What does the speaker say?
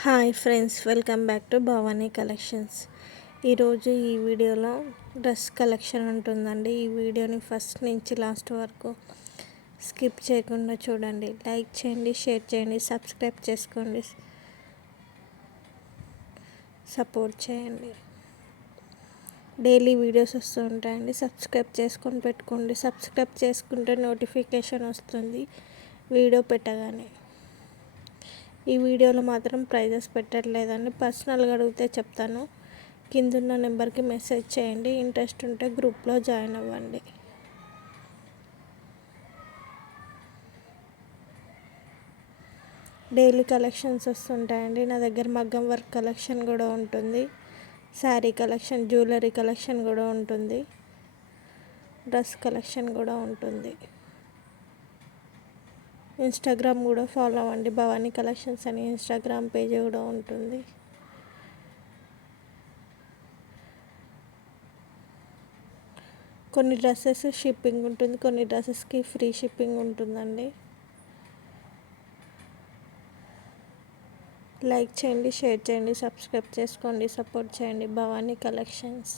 Hi friends, welcome back to Bhavani collections. ఈరోజు ఈ వీడియోలో డ్రెస్ కలెక్షన్ ఉంటుందండి. ఈ వీడియోని ఫస్ట్ నుంచి లాస్ట్ వరకు స్కిప్ చేయకుండా చూడండి. లైక్ చేయండి, షేర్ చేయండి, సబ్స్క్రైబ్ చేసుకోండి, సపోర్ట్ చేయండి. డైలీ వీడియోస్ వస్తూ ఉంటాయండి. సబ్స్క్రైబ్ చేసుకొని పెట్టుకోండి. సబ్స్క్రైబ్ చేసుకుంటే నోటిఫికేషన్ వస్తుంది వీడియో పెట్టగానే. ఈ వీడియోలో మాత్రం ప్రైజెస్ పెట్టట్లేదండి. పర్సనల్గా అడిగితే చెప్తాను. కిందున్న నెంబర్కి మెసేజ్ చేయండి. ఇంట్రెస్ట్ ఉంటే గ్రూప్లో జాయిన్ అవ్వండి. డైలీ కలెక్షన్స్ వస్తుంటాయండి. నా దగ్గర మగ్గం వర్క్ కలెక్షన్ కూడా ఉంటుంది. శారీ కలెక్షన్, జ్యువెలరీ కలెక్షన్ కూడా ఉంటుంది. డ్రెస్ కలెక్షన్ కూడా ఉంటుంది. ఇన్స్టాగ్రామ్ కూడా ఫాలో అవ్వండి. భవానీ కలెక్షన్స్ అని ఇన్స్టాగ్రామ్ పేజ్ కూడా ఉంటుంది. కొన్ని డ్రెస్సెస్ షిప్పింగ్ ఉంటుంది, కొన్ని డ్రెస్సెస్కి ఫ్రీ షిప్పింగ్ ఉంటుందండి. లైక్ చేయండి, షేర్ చేయండి, సబ్స్క్రైబ్ చేసుకోండి, సపోర్ట్ చేయండి. భవానీ కలెక్షన్స్.